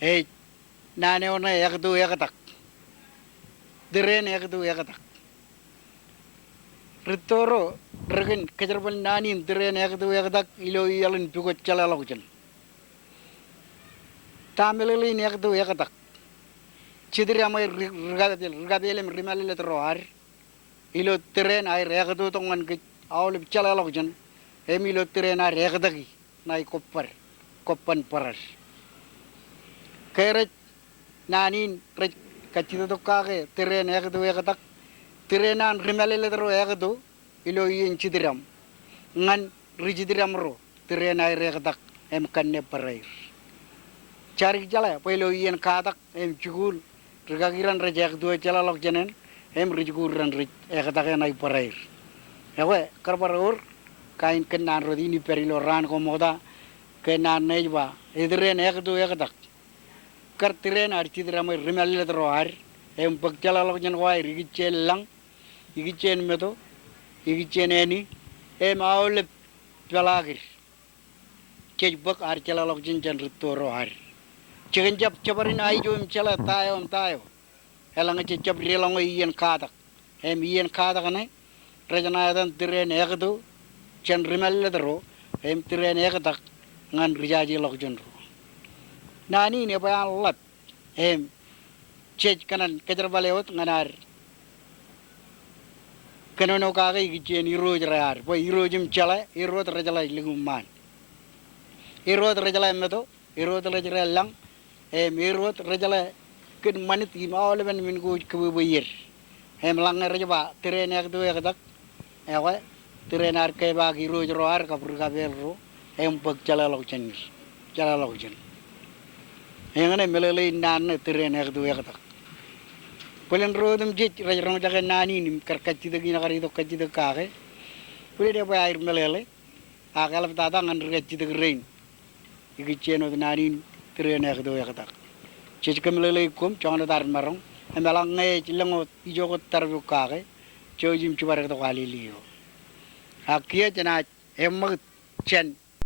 eh nane ona yakdu yakatak diren yakdu yakatak ritoro regen kejerbal nani diren yakdu yakatak ilo yalin pugo chalalaujan tamelelin yakdu yakatak chidri amai rigadel rimalile troar ilo diren ay yakdu tongan ke awle chalalaujan emilo diren ay yakdagi nai koppan paras keret nanin rek kacito to kage teren yakdu yakatak terenan rimalile tro yakdu ilo yin chidiram ngan rijidiram ro teren ay yakatak em kanne parair cari jala pelo yin katak em chugul rigagiran rejak dua jala lok jenen em rijiguran yakatak nai parair ewe karbarur kain kenan rodini perilo ran komoda kenan nejba idren yakdu yakatak kar tren archidrama rimalile troar em bakjala lokjen wai rigichen lang igichen meto igichen eni em aule pelagir chejbak archala lokjen jan ritoro har chigen jap chabarin ai jo em chala tayo elang chep relong ien kadak em ien kadak ne rajana dan tren yakdu chen rimalile tro em tren yakatak ngan rijaji lokjen nani ne bayan lat em cej kanan kejar balewot nganar kanono kaga igichen iroj rar bo irojim chala irot rajala liguman irot rajala meto irot rajala lang em irot rajala kin manit imawle ben min go kubu yer em lang rajaba tren yak do yak dak ewa tren ar ke ba iroj roar kapur kabel ro em bak chala lok chen chala lok chen engane melele nan tren yak do yak dak Pulen rodum jit rajrong jaga nani nim karkachi de gina kari to kachi de kage pule de ba air melele akal tata ngan kachi de rain igi cheno nani tren yak do yak dak chich kemelele kum chong dar marong embalang ngai chilango ijo ko tarbu kage chojim chubar to kali liyo akia jana emma chen